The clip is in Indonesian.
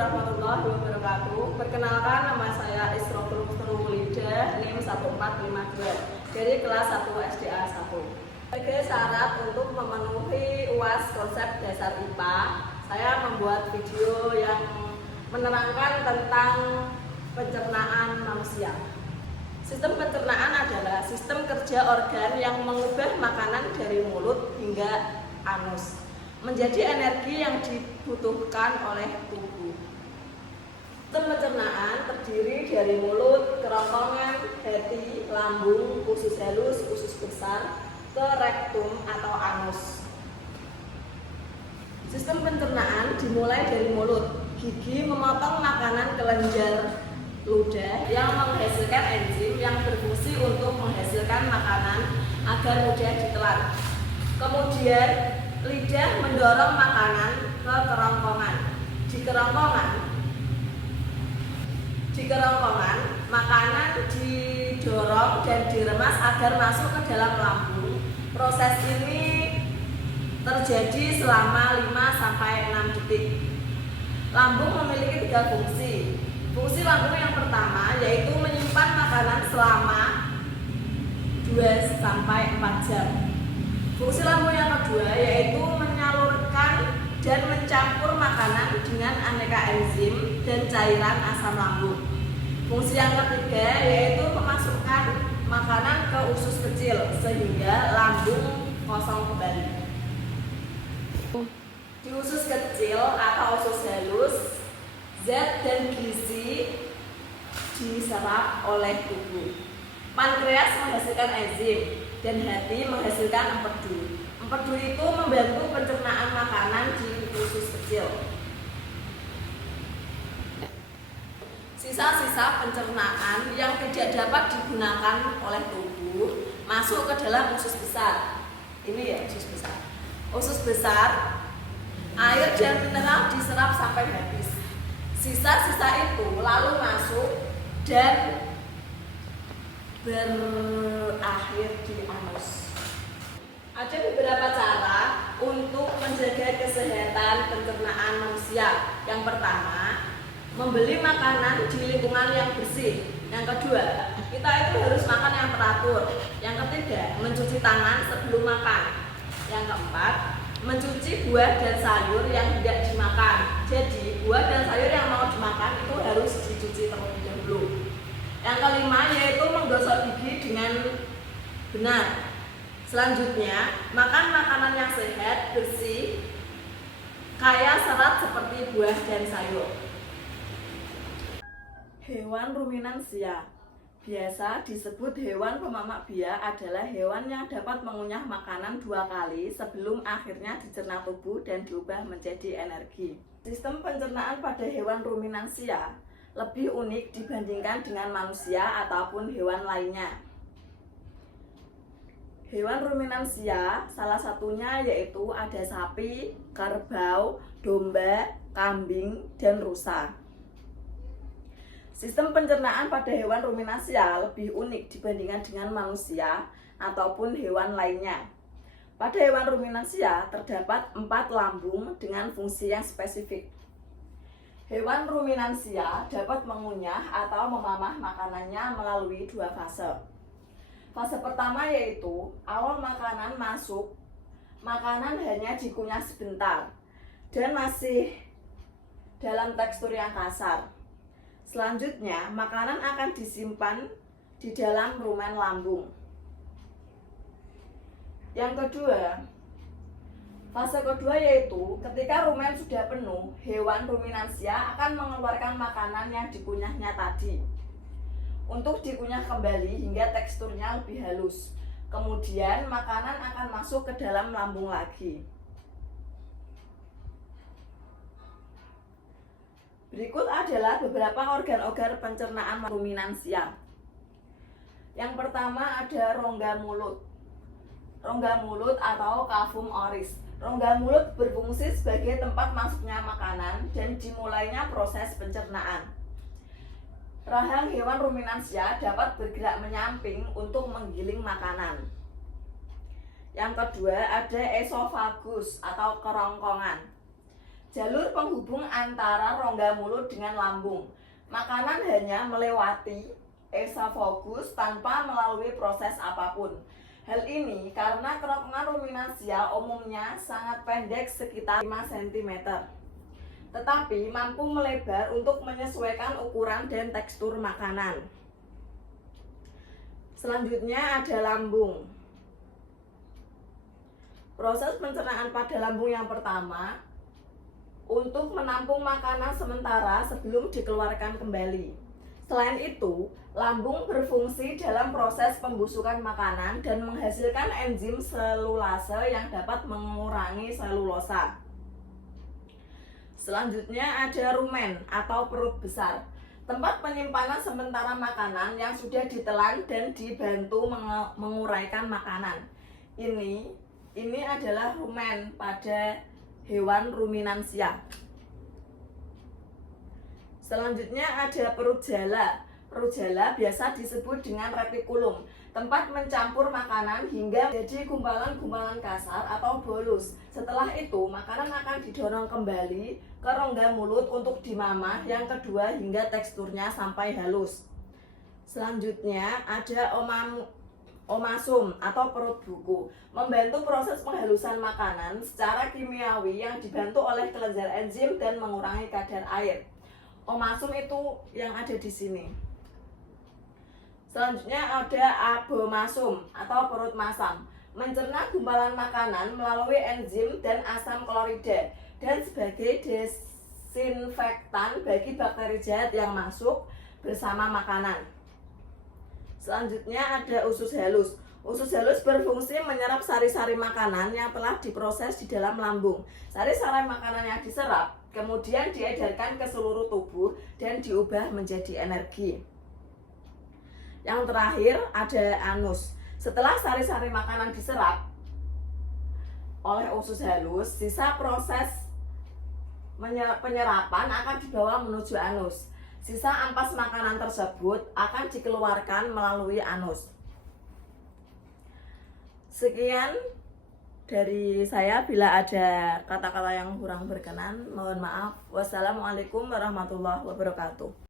warahmatullahi wabarakatuh. Perkenalkan, nama saya Isrotul Mustahulida, NIM 1452 dari kelas 1 SDA 1. Sebagai syarat untuk memenuhi UAS konsep dasar IPA, saya membuat video yang menerangkan tentang pencernaan manusia. Sistem pencernaan adalah sistem kerja organ yang mengubah makanan dari mulut hingga anus menjadi energi yang dibutuhkan oleh tubuh. Sistem pencernaan terdiri dari mulut, kerongkongan, hati, lambung, usus halus, usus besar, ke rektum atau anus. Sistem pencernaan dimulai dari mulut. Gigi memotong makanan kelenjar ludah yang menghasilkan enzim yang berfungsi untuk menghasilkan makanan agar mudah ditelan. Kemudian lidah mendorong makanan ke kerongkongan. Di kerongkongan, makanan didorong dan diremas agar masuk ke dalam lambung. Proses ini terjadi selama 5-6 detik. Lambung memiliki 3 fungsi. Fungsi lambung yang pertama yaitu menyimpan makanan selama 2-4 jam. Fungsi lambung yang kedua yaitu menyalurkan dan mencampur makanan dengan aneka enzim dan cairan asam lambung. Fungsi yang ketiga yaitu memasukkan makanan ke usus kecil sehingga lambung kosong kembali. Di usus kecil atau usus halus, zat dan gizi diserap oleh tubuh. Pankreas menghasilkan enzim dan hati menghasilkan empedu. Empedu itu membantu pencernaan makanan di usus kecil. Sisa-sisa pencernaan yang tidak dapat digunakan oleh tubuh masuk ke dalam usus besar. Ini ya usus besar. Usus besar, air dan mineral diserap sampai habis. Sisa-sisa itu lalu masuk dan berakhir di anus. Ada beberapa cara untuk menjaga kesehatan pencernaan manusia. Yang pertama, membeli makanan di lingkungan yang bersih. Yang kedua, kita itu harus makan yang teratur. Yang ketiga, mencuci tangan sebelum makan. Yang keempat, mencuci buah dan sayur yang tidak dimakan. Jadi, buah dan sayur yang mau dimakan itu harus dicuci terlebih dahulu. Yang kelima yaitu menggosok gigi dengan benar. Selanjutnya, makan makanan yang sehat, bersih, kaya serat seperti buah dan sayur. Hewan ruminansia, biasa disebut hewan pemamak bia, adalah hewan yang dapat mengunyah makanan 2 kali sebelum akhirnya dicerna tubuh dan diubah menjadi energi. Sistem pencernaan pada hewan ruminansia lebih unik dibandingkan dengan manusia ataupun hewan lainnya. Hewan ruminansia salah satunya yaitu ada sapi, kerbau, domba, kambing, dan rusa. Sistem pencernaan pada hewan ruminansia lebih unik dibandingkan dengan manusia ataupun hewan lainnya. Pada hewan ruminansia terdapat 4 lambung dengan fungsi yang spesifik. Hewan ruminansia dapat mengunyah atau memamah makanannya melalui 2 fase. Fase pertama yaitu awal makanan masuk, makanan hanya dikunyah sebentar dan masih dalam tekstur yang kasar. Selanjutnya, makanan akan disimpan di dalam rumen lambung. Yang kedua, fase kedua yaitu ketika rumen sudah penuh, hewan ruminansia akan mengeluarkan makanan yang dikunyahnya tadi untuk dikunyah kembali hingga teksturnya lebih halus. Kemudian makanan akan masuk ke dalam lambung lagi. Berikut adalah beberapa organ-organ pencernaan ruminansia. Yang pertama ada rongga mulut. Rongga mulut atau cavum oris. Rongga mulut berfungsi sebagai tempat masuknya makanan dan dimulainya proses pencernaan. Rahang hewan ruminansia dapat bergerak menyamping untuk menggiling makanan. Yang kedua ada esofagus atau kerongkongan. jalur penghubung antara rongga mulut dengan lambung. Makanan hanya melewati esofagus tanpa melalui proses apapun. Hal ini karena kerongkongan ruminansia umumnya sangat pendek sekitar 5 cm, tetapi mampu melebar untuk menyesuaikan ukuran dan tekstur makanan. Selanjutnya ada lambung. Proses pencernaan pada lambung yang pertama untuk menampung makanan sementara sebelum dikeluarkan kembali. Selain itu, lambung berfungsi dalam proses pembusukan makanan dan menghasilkan enzim selulase yang dapat mengurangi selulosa. Selanjutnya ada rumen atau perut besar, tempat penyimpanan sementara makanan yang sudah ditelan dan dibantu menguraikan makanan. Ini adalah rumen pada hewan ruminansia. Selanjutnya ada perut jala. Perut jala biasa disebut dengan retikulum, tempat mencampur makanan hingga menjadi gumpalan-gumpalan kasar atau bolus. Setelah itu, makanan akan didorong kembali ke rongga mulut untuk dimamah yang kedua hingga teksturnya sampai halus. Selanjutnya ada omasum atau perut buku, membantu proses penghalusan makanan secara kimiawi yang dibantu oleh kelenjar enzim dan mengurangi kadar air. Omasum itu yang ada di sini. Selanjutnya ada abomasum atau perut masam, mencerna gumpalan makanan melalui enzim dan asam klorida dan sebagai desinfektan bagi bakteri jahat yang masuk bersama makanan. Selanjutnya ada usus halus. Usus halus berfungsi menyerap sari-sari makanan yang telah diproses di dalam lambung. Sari-sari makanan yang diserap kemudian diedarkan ke seluruh tubuh dan diubah menjadi energi. Yang terakhir ada anus. Setelah sari-sari makanan diserap oleh usus halus, sisa proses penyerapan akan dibawa menuju anus. Sisa ampas makanan tersebut akan dikeluarkan melalui anus. Sekian dari saya, bila ada kata-kata yang kurang berkenan, mohon maaf. Wassalamualaikum warahmatullahi wabarakatuh.